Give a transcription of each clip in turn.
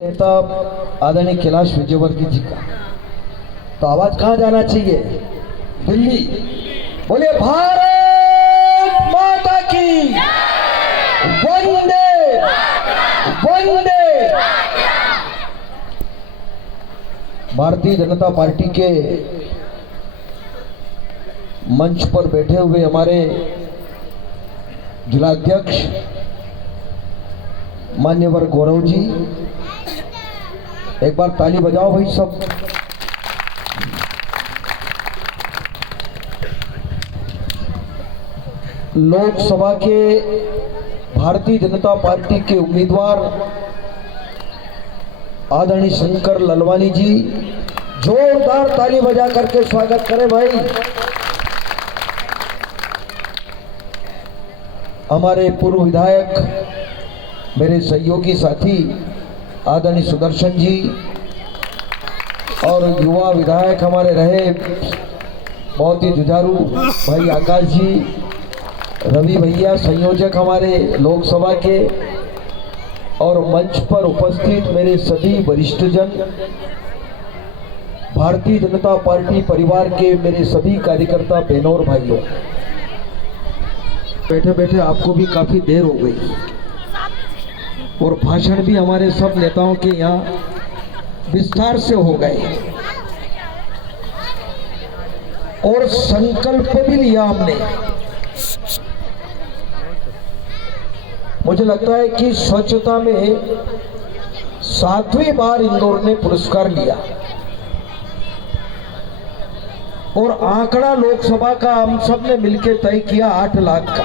नेता आदरणीय कैलाश विजयवर्गीय जी का, तो आवाज कहाँ जाना चाहिए? दिल्ली। बोले भारत माता की वंदे वंदे। भारतीय जनता पार्टी के मंच पर बैठे हुए हमारे जिलाध्यक्ष मान्यवर गौरव जी, एक बार ताली बजाओ भाई सब। लोकसभा के भारतीय जनता पार्टी के उम्मीदवार आदरणीय शंकर ललवानी जी, जोरदार ताली बजा करके स्वागत करें भाई। हमारे पूर्व विधायक, मेरे सहयोगी साथी आदरणीय सुदर्शन जी, और युवा विधायक हमारे रहे बहुत ही जुझारू भाई आकाश जी, रवि भैया संयोजक हमारे लोकसभा के, और मंच पर उपस्थित मेरे सभी वरिष्ठ जन, भारतीय जनता पार्टी परिवार के मेरे सभी कार्यकर्ता बहनों और भाइयों। बैठे बैठे आपको भी काफी देर हो गई और भाषण भी हमारे सब नेताओं के यहाँ विस्तार से हो गए और संकल्प भी लिया हमने। मुझे लगता है कि स्वच्छता में 7वीं बार इंदौर ने पुरस्कार लिया और आंकड़ा लोकसभा का हम सब ने मिलकर तय किया 8 लाख का।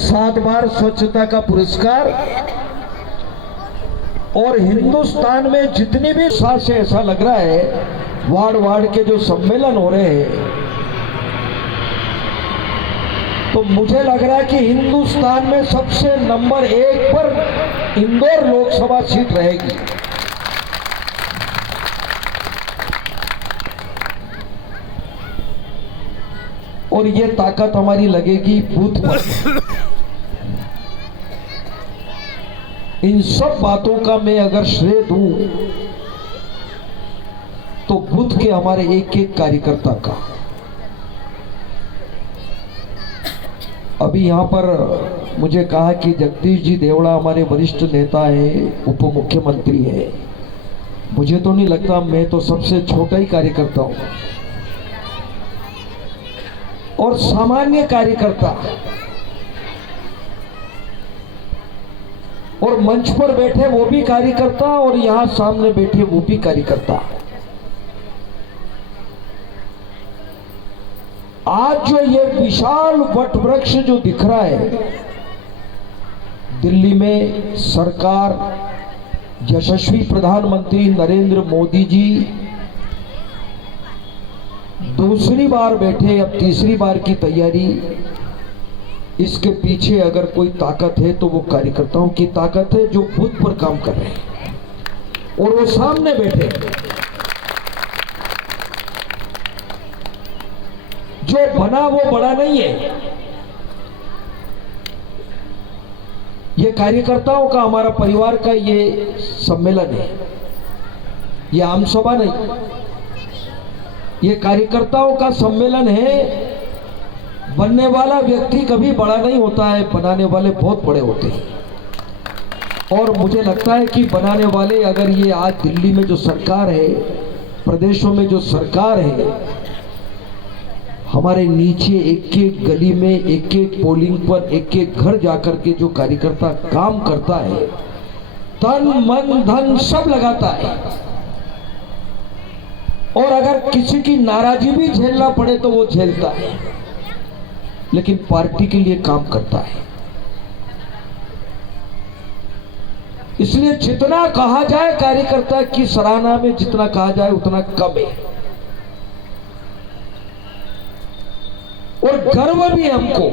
7 बार स्वच्छता का पुरस्कार, और हिंदुस्तान में जितनी भी से ऐसा लग रहा है वार्ड वार्ड के जो सम्मेलन हो रहे हैं, तो मुझे लग रहा है कि हिंदुस्तान में सबसे नंबर 1 पर इंदौर लोकसभा सीट रहेगी। और ये ताकत हमारी लगेगी बूथ पर। इन सब बातों का मैं अगर श्रेय दूं तो बूथ के हमारे एक एक कार्यकर्ता का। अभी यहां पर मुझे कहा कि जगदीश जी देवड़ा हमारे वरिष्ठ नेता हैं, उप मुख्यमंत्री हैं। मुझे तो नहीं लगता, मैं तो सबसे छोटा ही कार्यकर्ता हूं और सामान्य कार्यकर्ता, और मंच पर बैठे वो भी कार्यकर्ता और यहां सामने बैठे वो भी कार्यकर्ता। आज जो ये विशाल वट वृक्ष जो दिख रहा है, दिल्ली में सरकार, यशस्वी प्रधानमंत्री नरेंद्र मोदी जी दूसरी बार बैठे, अब तीसरी बार की तैयारी। इसके पीछे अगर कोई ताकत है तो वो कार्यकर्ताओं की ताकत है जो बूथ पर काम कर रहे हैं और वो सामने बैठे। जो बना वो बड़ा नहीं है। ये कार्यकर्ताओं का, हमारा परिवार का ये सम्मेलन है, ये आम सभा नहीं, ये कार्यकर्ताओं का सम्मेलन है। बनने वाला व्यक्ति कभी बड़ा नहीं होता है, बनाने वाले बहुत बड़े होते हैं। और मुझे लगता है कि बनाने वाले, अगर ये आज दिल्ली में जो सरकार है, प्रदेशों में जो सरकार है, हमारे नीचे एक एक गली में, एक एक पोलिंग पर, एक एक घर जाकर के जो कार्यकर्ता काम करता है, तन मन धन सब लगाता है, और अगर किसी की नाराजगी भी झेलना पड़े तो वो झेलता है, लेकिन पार्टी के लिए काम करता है। इसलिए जितना कहा जाए कार्यकर्ता की सराहना में, जितना कहा जाए उतना कम है। और गर्व भी हमको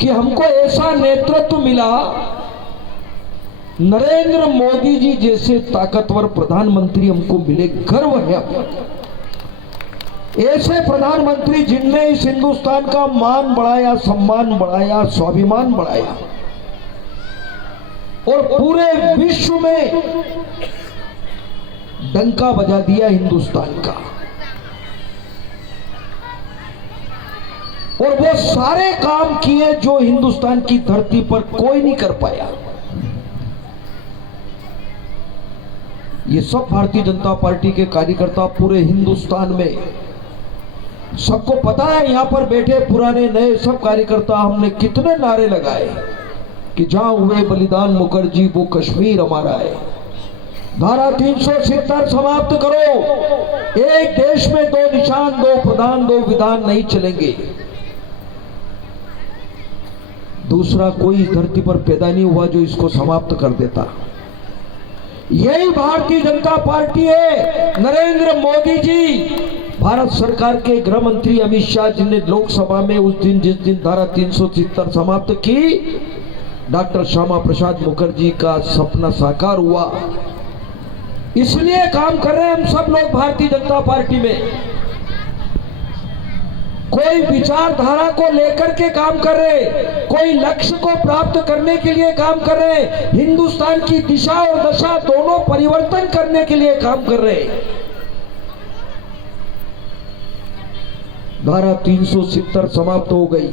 कि हमको ऐसा नेतृत्व मिला, नरेंद्र मोदी जी जैसे ताकतवर प्रधानमंत्री हमको मिले। गर्व है ऐसे प्रधानमंत्री जिनने इस हिंदुस्तान का मान बढ़ाया, सम्मान बढ़ाया, स्वाभिमान बढ़ाया। और पूरे विश्व में डंका बजा दिया हिंदुस्तान का। और वो सारे काम किए जो हिंदुस्तान की धरती पर कोई नहीं कर पाया। ये सब भारतीय जनता पार्टी के कार्यकर्ता पूरे हिंदुस्तान में, सबको पता है, यहां पर बैठे पुराने नए सब कार्यकर्ता, हमने कितने नारे लगाए कि जहां हुए बलिदान मुखर्जी वो कश्मीर हमारा है। धारा 370 समाप्त करो। एक देश में दो निशान, दो प्रधान, दो विधान नहीं चलेंगे। दूसरा कोई इस धरती पर पैदा नहीं हुआ जो इसको समाप्त कर देता। यही भारतीय जनता पार्टी है। नरेंद्र मोदी जी, भारत सरकार के गृह मंत्री अमित शाह जी ने लोकसभा में उस दिन, जिस दिन धारा 370 समाप्त की, डॉक्टर श्यामा प्रसाद मुखर्जी का सपना साकार हुआ। इसलिए काम कर रहे हैं हम सब लोग भारतीय जनता पार्टी में। कोई विचारधारा को लेकर के काम कर रहे, कोई लक्ष्य को प्राप्त करने के लिए काम कर रहे, हिंदुस्तान की दिशा और दशा दोनों परिवर्तन करने के लिए काम कर रहे। धारा 370 समाप्त हो गई।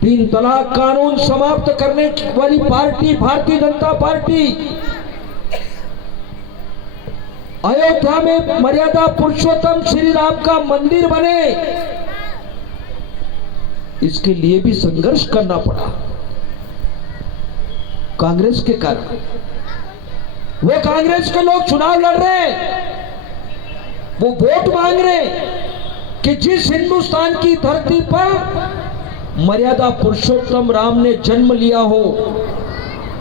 3 तलाक कानून समाप्त करने वाली पार्टी भारतीय जनता पार्टी। अयोध्या में मर्यादा पुरुषोत्तम श्री राम का मंदिर बने, इसके लिए भी संघर्ष करना पड़ा कांग्रेस के कारण। वो कांग्रेस के लोग चुनाव लड़ रहे हैं, वो वोट मांग रहे कि जिस हिंदुस्तान की धरती पर मर्यादा पुरुषोत्तम राम ने जन्म लिया हो,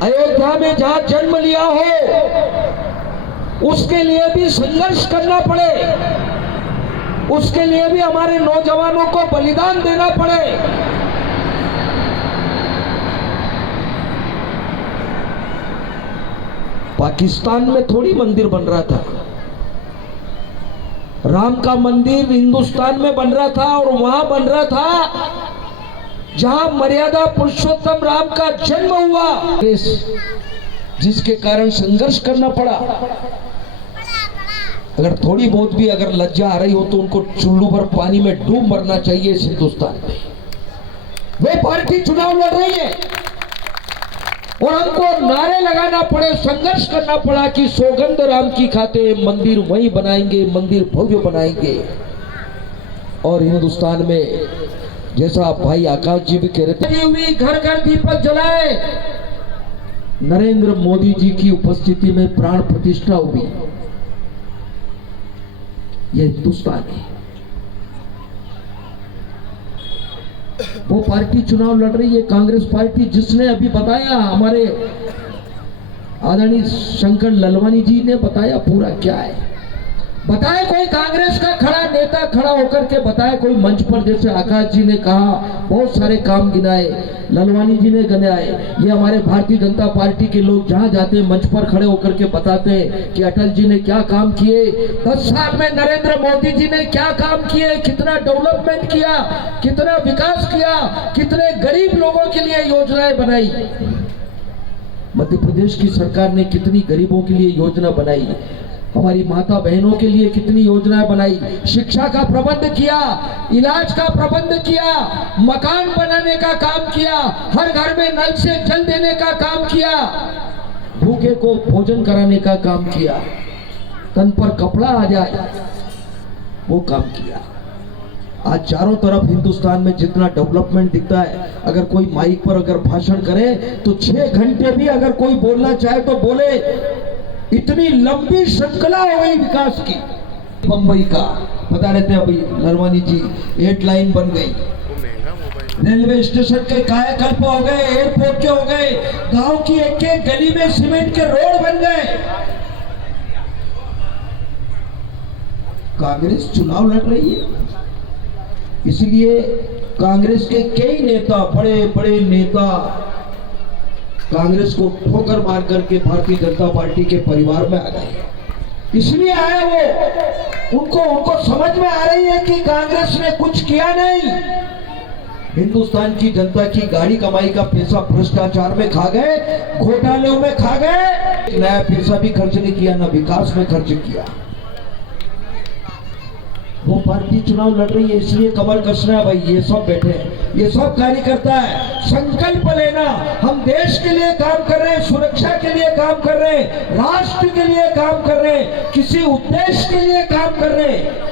अयोध्या में जहां जन्म लिया हो, उसके लिए भी संघर्ष करना पड़े, उसके लिए भी हमारे नौजवानों को बलिदान देना पड़े। पाकिस्तान में थोड़ी मंदिर बन रहा था, राम का मंदिर हिंदुस्तान में बन रहा था, और वहां बन रहा था जहां मर्यादा पुरुषोत्तम राम का जन्म हुआ, जिसके कारण संघर्ष करना पड़ा। अगर थोड़ी बहुत भी अगर लज्जा आ रही हो तो उनको चुल्लू भर पानी में डूब मरना चाहिए इस हिंदुस्तान में। वो पार्टी चुनाव लड़ रही है और हमको नारे लगाना पड़े, संघर्ष करना पड़ा कि सौगंध राम की खाते मंदिर वहीं बनाएंगे, मंदिर भव्य बनाएंगे। और हिंदुस्तान में जैसा भाई आकाश जी भी कह रहे थे, घर घर दीपक जलाए, नरेंद्र मोदी जी की उपस्थिति में प्राण प्रतिष्ठा हुई। यह हिंदुस्तान है। वो पार्टी चुनाव लड़ रही है, कांग्रेस पार्टी, जिसने अभी बताया, हमारे आदरणीय शंकर ललवानी जी ने बताया पूरा क्या है। बताए कोई कांग्रेस का खड़ा नेता खड़ा होकर के बताए, कोई मंच पर, जैसे आकाश जी ने कहा बहुत सारे काम गिनाए, ललवानी जी ने गिनाए। ये हमारे भारतीय जनता पार्टी के लोग जहां जाते हैं मंच पर खड़े होकर के बताते हैं कि अटल जी ने क्या काम किए, 10 साल में नरेंद्र मोदी जी ने क्या काम किए, कितना डेवलपमेंट किया, कितना विकास किया, कितने गरीब लोगों के लिए योजनाएं बनाई। मध्य प्रदेश की सरकार ने कितनी गरीबों के लिए योजना बनाई, हमारी माता बहनों के लिए कितनी योजनाएं बनाई, शिक्षा का प्रबंध किया, इलाज का प्रबंध किया, मकान बनाने का काम किया, हर घर में नल से जल देने का काम किया, भूखे को भोजन कराने का काम किया, तन पर कपड़ा आ जाए वो काम किया। आज चारों तरफ हिंदुस्तान में जितना डेवलपमेंट दिखता है, अगर कोई माइक पर अगर भाषण करे तो 6 घंटे भी अगर कोई बोलना चाहे तो बोले, इतनी लंबी श्रृंखला हो गई विकास की। बंबई का बता रहे थे अभी ललवानी जी, 8 लाइन बन गई, रेलवे स्टेशन के कायाकल्प हो गए, एयरपोर्ट के हो गए, गांव की एक एक गली में सीमेंट के रोड बन गए। कांग्रेस चुनाव लड़ रही है, इसलिए कांग्रेस के कई नेता, बड़े बड़े नेता कांग्रेस को ठोकर मार करके भारतीय जनता पार्टी के परिवार में आ गए। इसलिए आए वो, उनको समझ में आ रही है कि कांग्रेस ने कुछ किया नहीं, हिंदुस्तान की जनता की गाड़ी कमाई का पैसा भ्रष्टाचार में खा गए, घोटालों में खा गए, नया पैसा भी खर्च नहीं किया, ना विकास में खर्च किया। वो पार्टी चुनाव लड़ रही है इसलिए कमर कसना है भाई, ये सब बैठे हैं, ये सब कार्यकर्ता है। संकल्प लेना, हम देश के लिए काम कर रहे हैं, सुरक्षा के लिए काम कर रहे हैं, राष्ट्र के लिए काम कर रहे हैं, किसी उद्देश्य के लिए काम कर रहे हैं।